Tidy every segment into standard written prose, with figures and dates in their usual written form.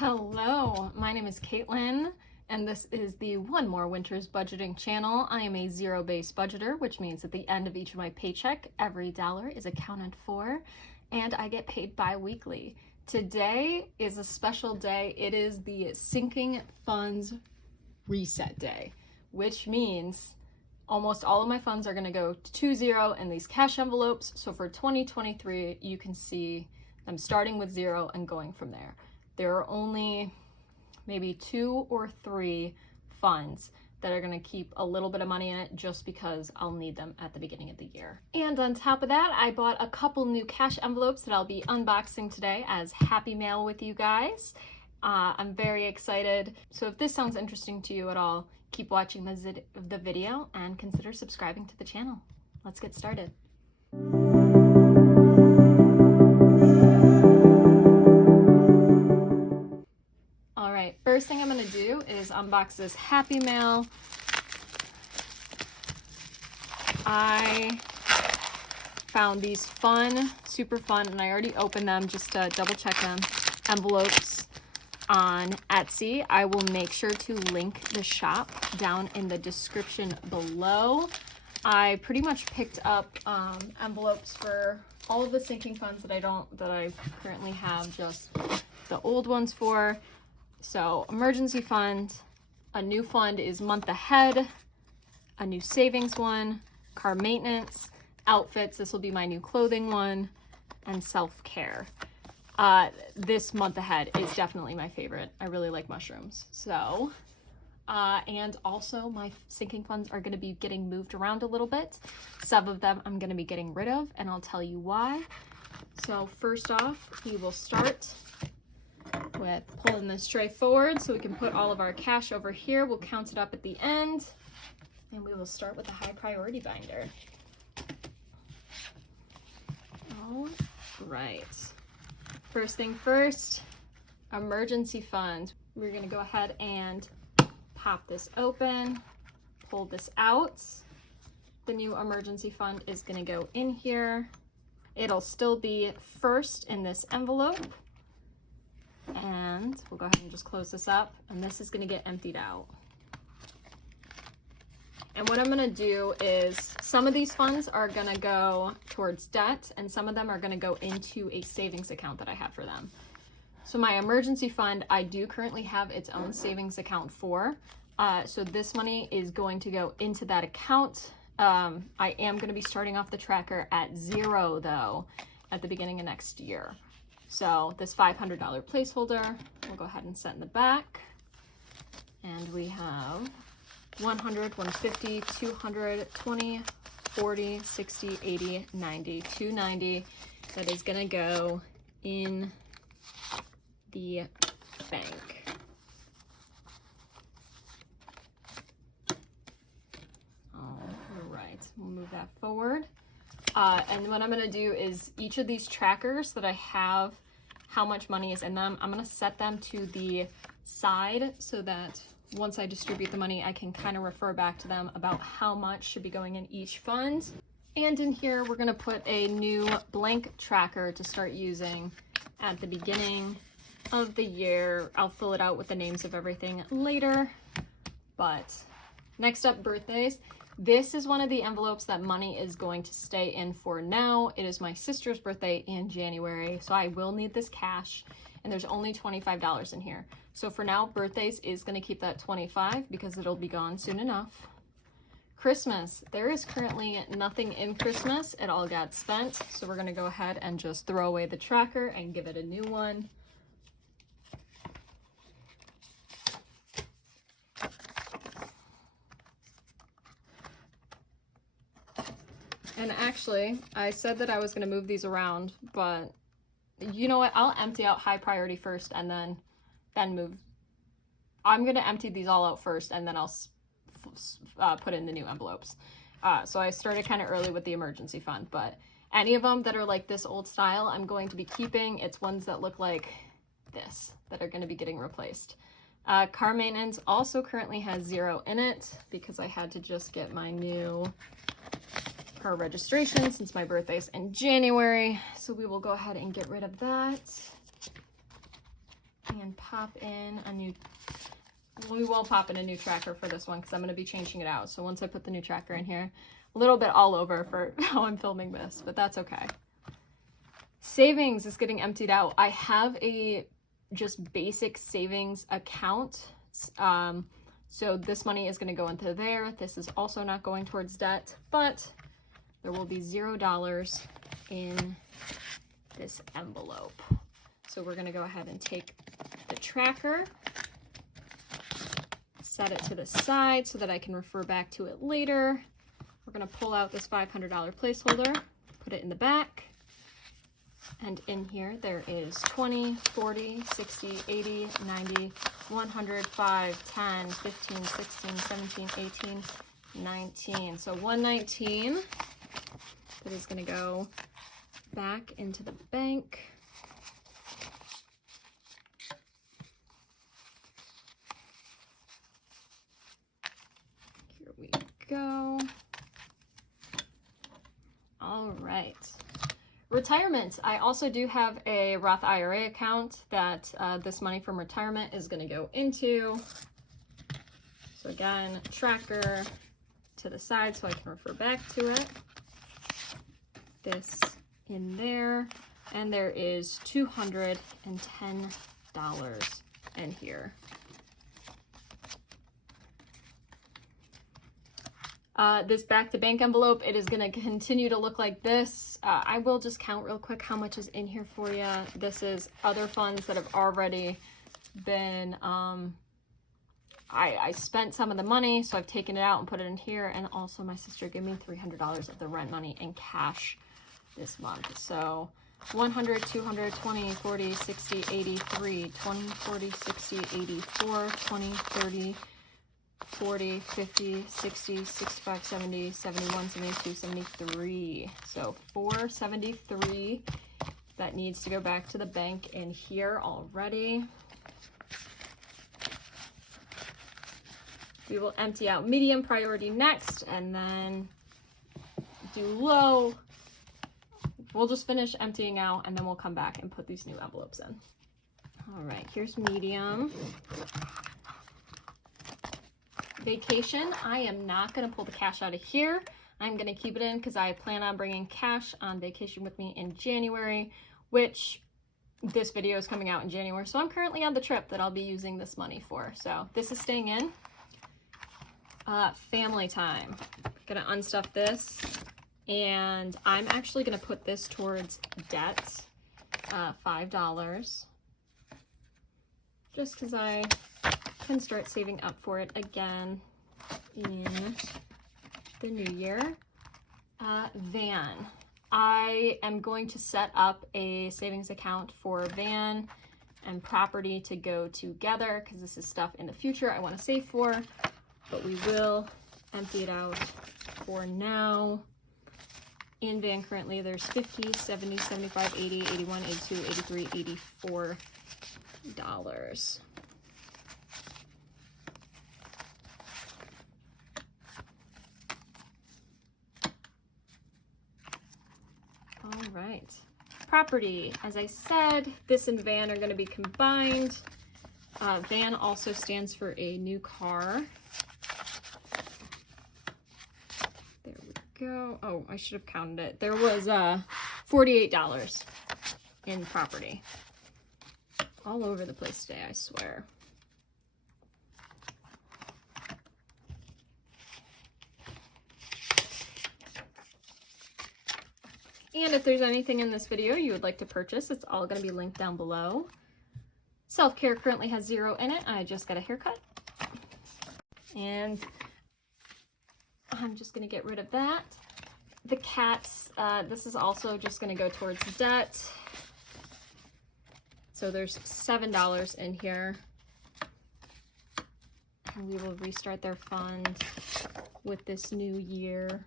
Hello, my name is Caitlin, and this is the One More Winters Budgeting channel. I am a zero-based budgeter, which means at the end of each of my paycheck, every dollar is accounted for, and I get paid bi-weekly. Today is a special day. It is the Sinking Funds Reset Day, which means almost all of my funds are going to go to zero in these cash envelopes. So for 2023, you can see I'm starting with zero and going from there. There are only maybe 2 or 3 funds that are going to keep a little bit of money in it just because I'll need them at the beginning of the year. And on top of that, I bought a couple new cash envelopes that I'll be unboxing today as Happy Mail with you guys. I'm very excited. So if this sounds interesting to you at all, keep watching the video and consider subscribing to the channel. Let's get started. All right, first thing I'm gonna do is unbox this Happy Mail. I found these fun, super fun, and I already opened them just to double check them, envelopes on Etsy. I will make sure to link the shop down in the description below. I pretty much picked up envelopes for all of the sinking funds that I currently have just the old ones for. So emergency fund, a new fund is month ahead, a new savings one, car maintenance, outfits, this will be my new clothing one, and self-care. This month ahead is definitely my favorite. I really like mushrooms. So, and also my sinking funds are going to be getting moved around a little bit. Some of them I'm going to be getting rid of, and I'll tell you why. So first off, we will start with pulling this tray forward so we can put all of our cash over here. We'll count it up at the end, and we will start with the high priority binder. All right. First thing first, emergency fund. We're going to go ahead and pop this open, pull this out. The new emergency fund is going to go in here. It'll still be first in this envelope. And we'll go ahead and just close this up, and this is going to get emptied out. And what I'm going to do is some of these funds are going to go towards debt, and some of them are going to go into a savings account that I have for them. So my emergency fund, I do currently have its own savings account for. So this money is going to go into that account. I am going to be starting off the tracker at 0 though at the beginning of next year. So this $500 placeholder, we'll go ahead and set in the back. And we have 100, 150, 200, 20, 40, 60, 80, 90, 290. That is gonna go in the bank. All right, we'll move that forward. And what I'm going to do is each of these trackers that I have, how much money is in them, I'm going to set them to the side so that once I distribute the money, I can kind of refer back to them about how much should be going in each fund. And in here, we're going to put a new blank tracker to start using at the beginning of the year. I'll fill it out with the names of everything later. But next up, birthdays. This is one of the envelopes that money is going to stay in for now. It is my sister's birthday in January, so I will need this cash, and there's only $25 in here. So for now, birthdays is going to keep that $25 because it'll be gone soon enough. Christmas, there is currently nothing in Christmas. It all got spent, so we're going to go ahead and just throw away the tracker and give it a new one. And actually, I said that I was going to move these around, but you know what? I'll empty out high priority first and then move. I'm going to empty these all out first, and then I'll put in the new envelopes. So I started kind of early with the emergency fund, but any of them that are like this old style, I'm going to be keeping. It's ones that look like this that are going to be getting replaced. Car maintenance also currently has 0 in it because I had to just get my new car registration since my birthday's in January. So we will go ahead and get rid of that. And and pop in a new, we will pop in a new tracker for this one because I'm going to be changing it out. So once I put the new tracker in here, a little bit all over for how I'm filming this, but that's okay. Savings is getting emptied out. I have a just basic savings account. So this money is going to go into there. This is also not going towards debt, but there will be $0 in this envelope. So we're going to go ahead and take the tracker, set it to the side so that I can refer back to it later. We're going to pull out this $500 placeholder, put it in the back. And in here, there is 20, 40, 60, 80, 90, 100, 5, 10, 15, 16, 17, 18, 19. So 119 that is going to go back into the bank. Here we go. All right. Retirement. I also do have a Roth IRA account that this money from retirement is going to go into. So again, tracker to the side so I can refer back to it. This in there. And there is $210 in here. This back to bank envelope, it is going to continue to look like this. I will just count real quick how much is in here for you. This is other funds that have already been, I spent some of the money, so I've taken it out and put it in here. And also my sister gave me $300 of the rent money in cash this month. So 100, 200, 20, 40, 60, 83, 20, 40, 60, 84, 20, 30, 40, 50, 60, 65, 70, 71, 72, 73. So 473 that needs to go back to the bank in here already. We will empty out medium priority next and then do low. We'll just finish emptying out and then we'll come back and put these new envelopes in. All right, here's medium. Vacation, I am not going to pull the cash out of here. I'm going to keep it in because I plan on bringing cash on vacation with me in January, which this video is coming out in January. So I'm currently on the trip that I'll be using this money for. So this is staying in. Family time. Going to unstuff this. And I'm actually going to put this towards debt, $5. Just because I can start saving up for it again in the new year. Van. I am going to set up a savings account for van and property to go together because this is stuff in the future I want to save for, but we will empty it out for now. In van currently there's 50, 70, 75, 80, 81, 82, 83, 84 dollars. All right, property. As I said, this and van are going to be combined. Van also stands for a new car. There we go. Oh, I should have counted it. There was $48 in property. All over the place today, I swear. And if there's anything in this video you would like to purchase, it's all going to be linked down below. Self-care currently has 0 in it. I just got a haircut. And I'm just going to get rid of that. The cats, this is also just going to go towards debt. So there's $7 in here. And we will restart their fund with this new year.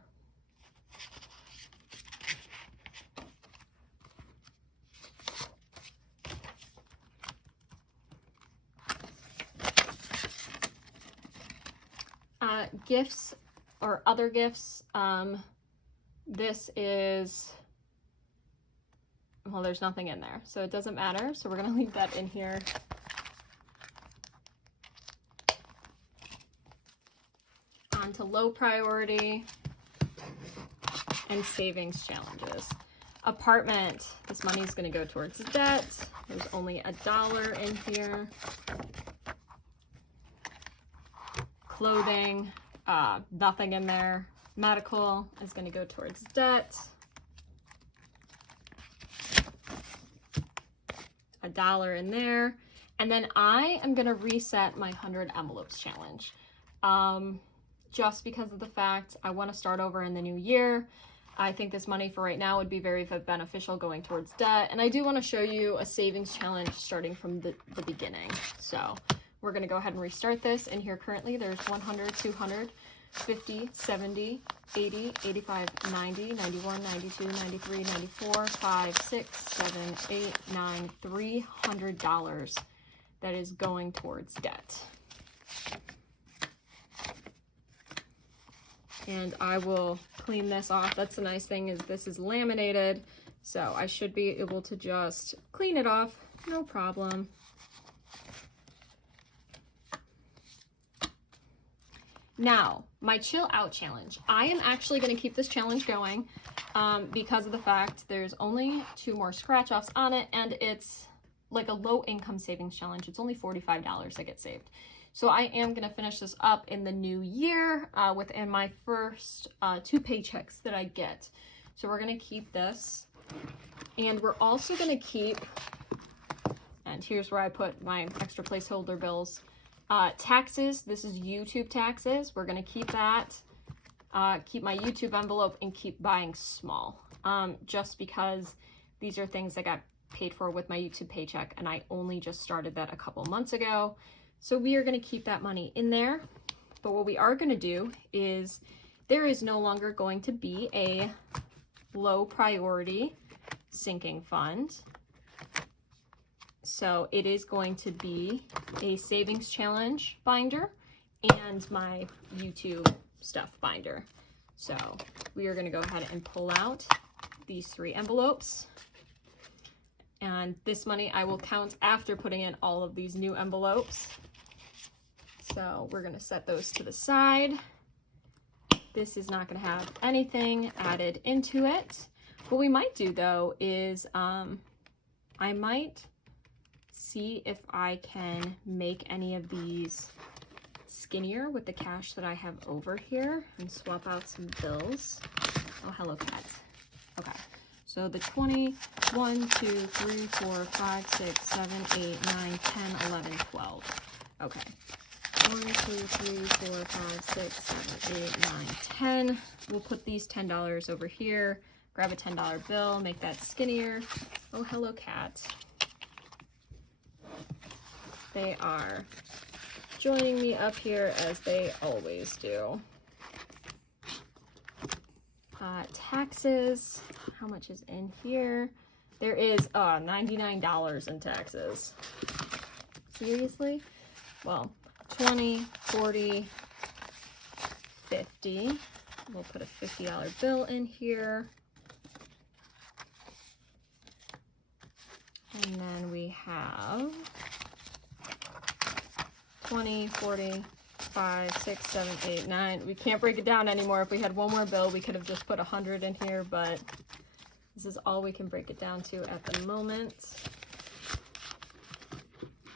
Gifts or other gifts. This is, well, there's nothing in there, so it doesn't matter. So we're going to leave that in here on to low priority and savings challenges. Apartment, this money is going to go towards debt. There's only $1 in here. Clothing, nothing in there. Medical is going to go towards debt. $1 in there. And then I am going to reset my 100 envelopes challenge. Just because of the fact I want to start over in the new year. I think this money for right now would be very beneficial going towards debt. And I do want to show you a savings challenge starting from the beginning. So we're going to go ahead and restart this. And here currently there's 100, 200, 50, 70, 80, 85, 90, 91, 92, 93, 94, 5, 6, 7, 8, 9, $300 that is going towards debt. And I will clean this off. That's the nice thing, is this is laminated, so I should be able to just clean it off, no problem. Now, my chill out challenge. I am actually going to keep this challenge going because of the fact there's only 2 more scratch offs on it, and it's like a low income savings challenge. It's only $45 that gets saved. So I am going to finish this up in the new year within my first 2 paychecks that I get. So we're going to keep this. And we're also going to keep, and here's where I put my extra placeholder bills, taxes. This is YouTube taxes. We're going to keep that, keep my YouTube envelope, and keep buying small. Just because these are things that got paid for with my YouTube paycheck, and I only just started that a couple months ago. So we are going to keep that money in there. But what we are going to do is there is no longer going to be a low priority sinking fund. So it is going to be a savings challenge binder and my YouTube stuff binder. So we are going to go ahead and pull out these 3 envelopes. And this money I will count after putting in all of these new envelopes. So we're going to set those to the side. This is not going to have anything added into it. What we might do though is I might see if I can make any of these skinnier with the cash that I have over here and swap out some bills. Oh, hello cat. Okay. So the 20, 1, 2, 3, 4, 5, 6, 7, 8, 9, 10, 11, 12. Okay. 1, 2, 3, 4, 5, 6, 7, 8, 9, 10. We'll put these $10 over here. Grab a $10 bill, make that skinnier. Oh, hello cat. They are joining me up here as they always do. Taxes, how much is in here? There is $99 in taxes. Seriously? Well, 20, 40, 50. We'll put a $50 bill in here. And then we have 20, 40, 5, 6, 7, 8, 9. We can't break it down anymore. If we had one more bill, we could have just put 100 in here, but this is all we can break it down to at the moment.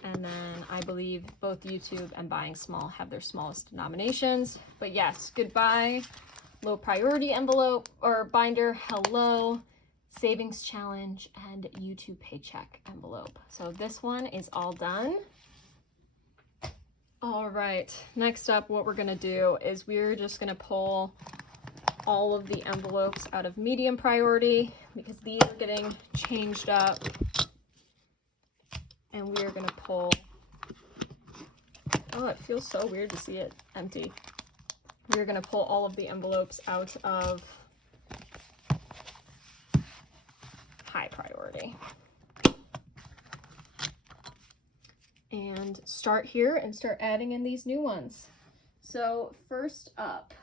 And then I believe both YouTube and Buying Small have their smallest denominations. But yes, goodbye, low priority envelope or binder, hello, savings challenge, and YouTube paycheck envelope. So this one is all done. All right, next up, what we're gonna do is we're just gonna pull all of the envelopes out of medium priority because these are getting changed up. And we are gonna pull, oh, it feels so weird to see it empty. We're gonna pull all of the envelopes out of high priority. And start here and start adding in these new ones. So first up,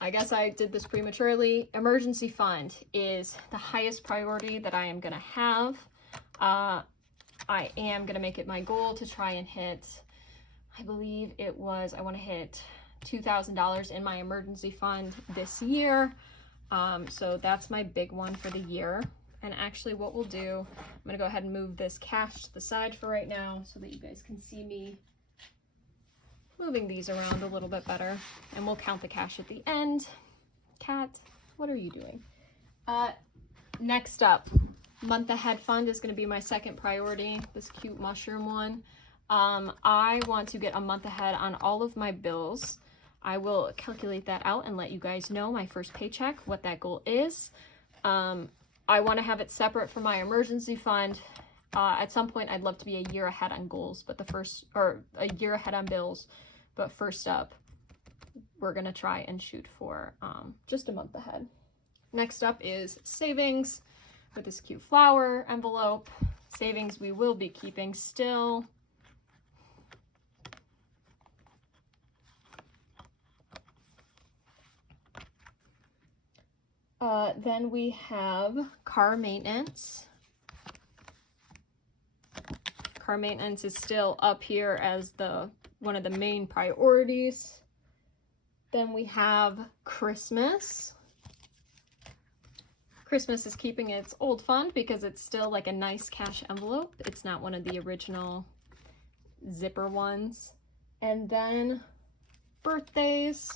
I guess I did this prematurely. Emergency fund is the highest priority that I am gonna have. I am gonna make it my goal to try and hit, I believe it was, I wanna hit $2,000 in my emergency fund this year. So that's my big one for the year. And actually what we'll do, I'm gonna go ahead and move this cash to the side for right now so that you guys can see me moving these around a little bit better. And we'll count the cash at the end. Cat, what are you doing? Next up, month ahead fund is gonna be my second priority, this cute mushroom one. I want to get a month ahead on all of my bills. I will calculate that out and let you guys know my first paycheck, what that goal is. I want to have it separate from my emergency fund. At some point, I'd love to be a year ahead on goals, but a year ahead on bills. But first up, we're going to try and shoot for just a month ahead. Next up is savings with this cute flower envelope. Savings we will be keeping still. Then we have car maintenance. Car maintenance is still up here as one of the main priorities. Then we have Christmas. Christmas is keeping its old fund because it's still like a nice cash envelope. It's not one of the original zipper ones. And then birthdays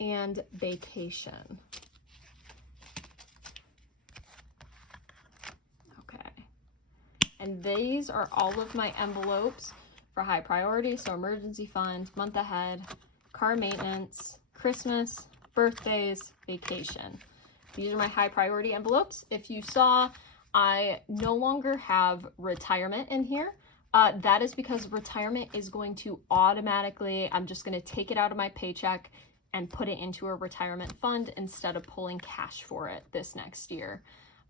and vacation. Okay. And these are all of my envelopes for high priority. So emergency fund, month ahead, car maintenance, Christmas, birthdays, vacation. These are my high priority envelopes. If you saw, I no longer have retirement in here. That is because retirement is going to automatically, I'm just going to take it out of my paycheck and put it into a retirement fund instead of pulling cash for it this next year.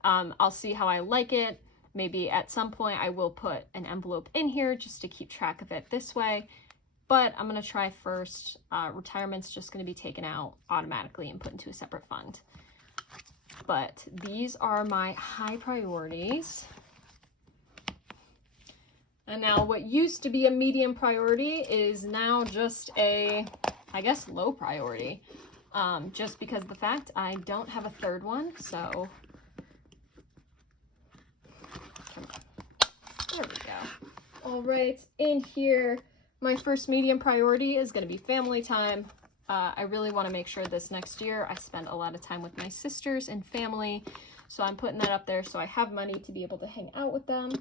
I'll see how I like it. Maybe at some point I will put an envelope in here just to keep track of it this way. But I'm going to try first. Retirement's just going to be taken out automatically and put into a separate fund. But these are my high priorities. And now what used to be a medium priority is now just a, I guess, low priority, just because of the fact I don't have a third one. So come on. There we go. All right, in here, my first medium priority is going to be family time. I really want to make sure this next year I spend a lot of time with my sisters and family. So I'm putting that up there so I have money to be able to hang out with them.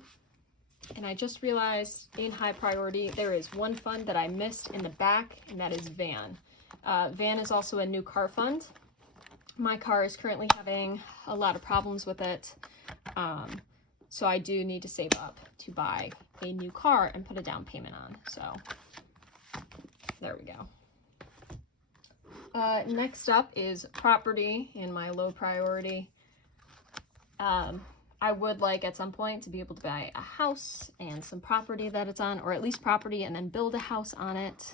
And I just realized in high priority, there is one fund that I missed in the back, and that is van. Van is also a new car fund. My car is currently having a lot of problems with it. So I do need to save up to buy a new car and put a down payment on. So there we go. Next up is property in my low priority. I would like at some point to be able to buy a house and some property that it's on, or at least property and then build a house on it.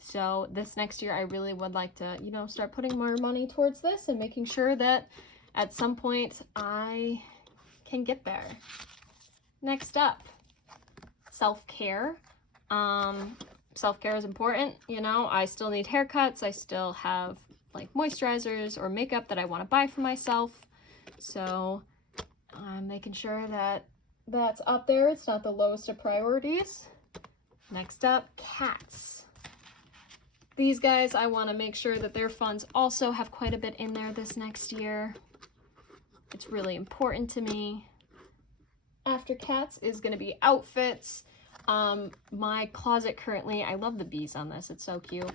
So this next year I really would like to, start putting more money towards this and making sure that at some point I can get there. Next up, self-care. Self-care is important. I still need haircuts. I still have like moisturizers or makeup that I want to buy for myself. So I'm making sure that that's up there. It's not the lowest of priorities. Next up, cats. These guys, I want to make sure that their funds also have quite a bit in there this next year. It's really important to me. After cats is going to be outfits. My closet currently, I love the bees on this. It's so cute.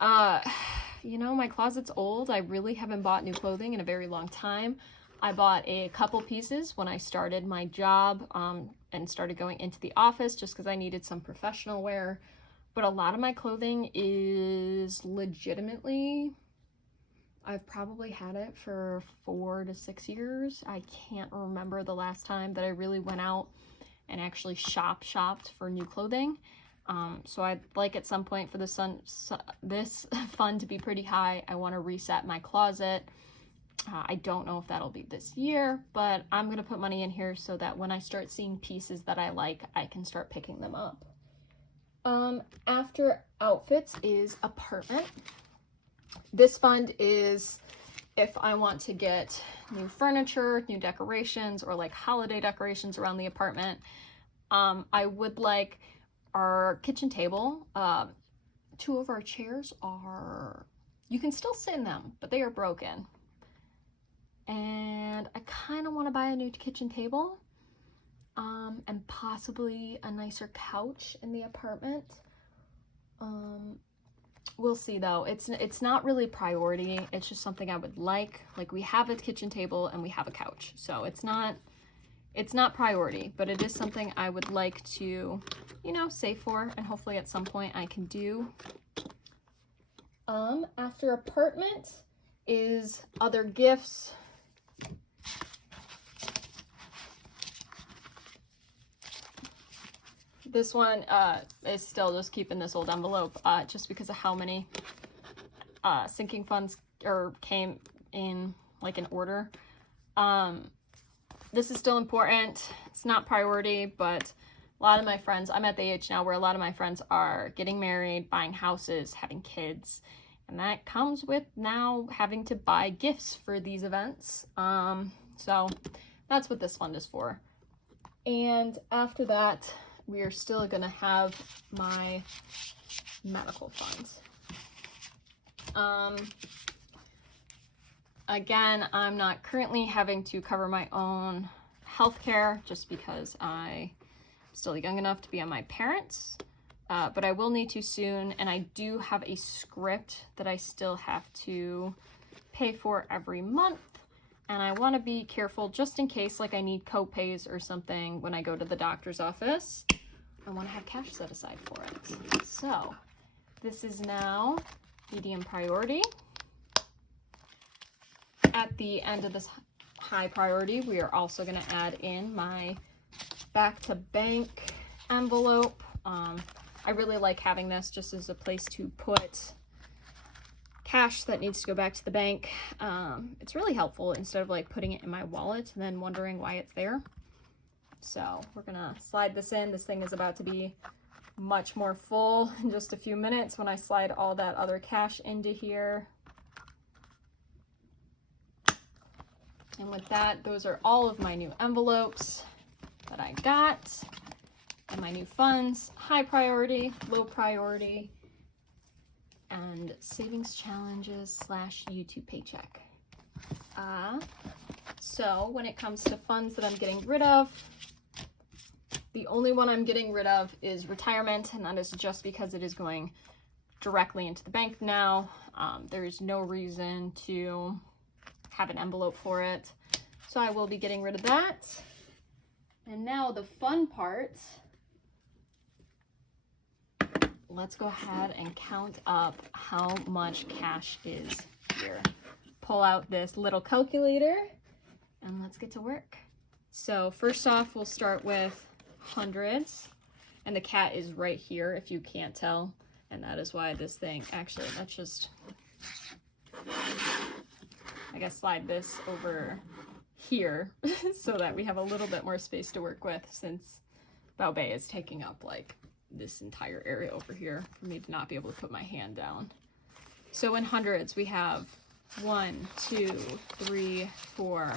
My closet's old. I really haven't bought new clothing in a very long time. I bought a couple pieces when I started my job and started going into the office just because I needed some professional wear. But a lot of my clothing is legitimately, I've probably had it for 4 to 6 years. I can't remember the last time that I really went out and actually shopped for new clothing. So I'd like at some point for this fund to be pretty high. I want to reset my closet. I don't know if that'll be this year, but I'm going to put money in here so that when I start seeing pieces that I like, I can start picking them up. After outfits is apartment. This fund is if I want to get new furniture, new decorations, or like holiday decorations around the apartment. I would like our kitchen table. 2 of our chairs are, you can still sit in them, but they are broken. And I kind of want to buy a new kitchen table, and possibly a nicer couch in the apartment. We'll see though. It's not really priority. It's just something I would like. Like, we have a kitchen table and we have a couch, so it's not priority, but it is something I would like to, you know, save for, and hopefully at some point I can do. After apartment is other gifts. This one is still just keeping this old envelope, just because of how many sinking funds came in like in order. This is still important. It's not priority, but a lot of my friends, I'm at the age now where a lot of my friends are getting married, buying houses, having kids, and that comes with now having to buy gifts for these events. So that's what this fund is for. And after that, we are still gonna have my medical funds. Again, I'm not currently having to cover my own healthcare just because I'm still young enough to be on my parents, but I will need to soon, and I do have a script that I still have to pay for every month, and I want to be careful just in case, like, I need co-pays or something when I go to the doctor's office. I want to have cash set aside for it. So this is now medium priority. At the end of this high priority, we are also going to add in my back to bank envelope. I really like having this just as a place to put cash that needs to go back to the bank. It's really helpful instead of like putting it in my wallet and then wondering why it's there. So we're gonna slide this in. This thing is about to be much more full in just a few minutes when I slide all that other cash into here. And with that, those are all of my new envelopes that I got, and my new funds: high priority, low priority, and savings challenges / YouTube paycheck. So when it comes to funds that I'm getting rid of, the only one I'm getting rid of is retirement, and that is just because it is going directly into the bank now. There is no reason to have an envelope for it, so I will be getting rid of that. And now the fun part. Let's go ahead and count up how much cash is here. Pull out this little calculator and let's get to work. So first off, we'll start with hundreds, and the cat is right here if you can't tell, and that is why this thing, actually, let's just, I guess, slide this over here so that we have a little bit more space to work with, since Bao Bei is taking up like this entire area over here for me to not be able to put my hand down. So in hundreds, we have $1, 2, 3, 4,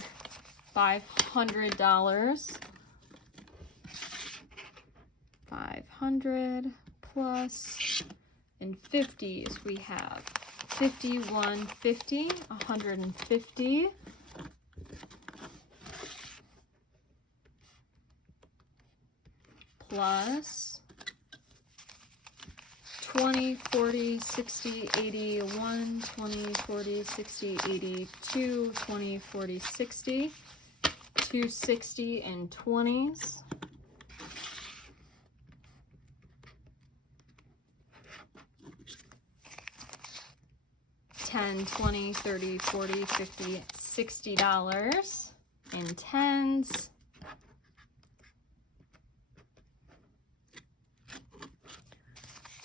$500. 500 plus. In 50s, we have 51, 50, 150. Plus 20, 40, 60, 80, 1, 20, 40, 60, 80, 2, 20, 40, 60, 260 in 20s. $10, 20, 30, 40, 50, $60 in 10s.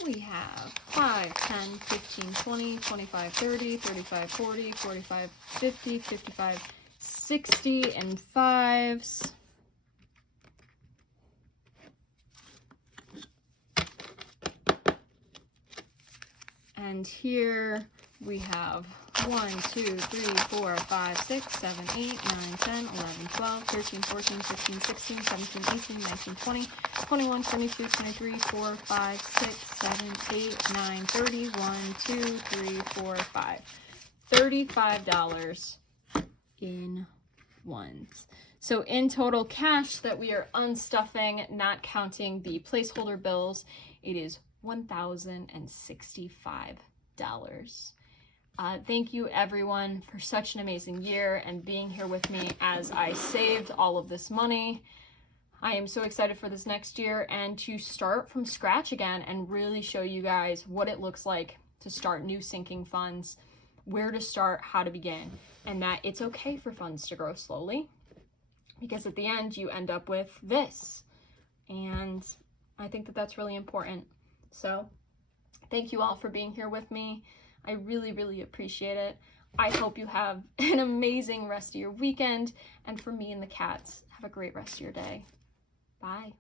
We have 5, 10, 15, 20, 25, 30, 35, 40, 45, 50, 55, 60 in 5s. And here we have 1, 2, 3, 4, 5, 6, 7, 8, 9, 10, 11, 12, 13, 14, 15, 16, 17, 18, 19, 20, 21, 22, 23, 4, 5, 6, 7, 8, 9, 30, 1, 2, 3, 4, 5. $35 in ones. So in total cash that we are unstuffing, not counting the placeholder bills, it is $1,065. Thank you everyone for such an amazing year and being here with me as I saved all of this money. I am so excited for this next year and to start from scratch again and really show you guys what it looks like to start new sinking funds, where to start, how to begin, and that it's okay for funds to grow slowly, because at the end you end up with this. And I think that that's really important. So thank you all for being here with me. I really, really appreciate it. I hope you have an amazing rest of your weekend. And for me and the cats, have a great rest of your day. Bye.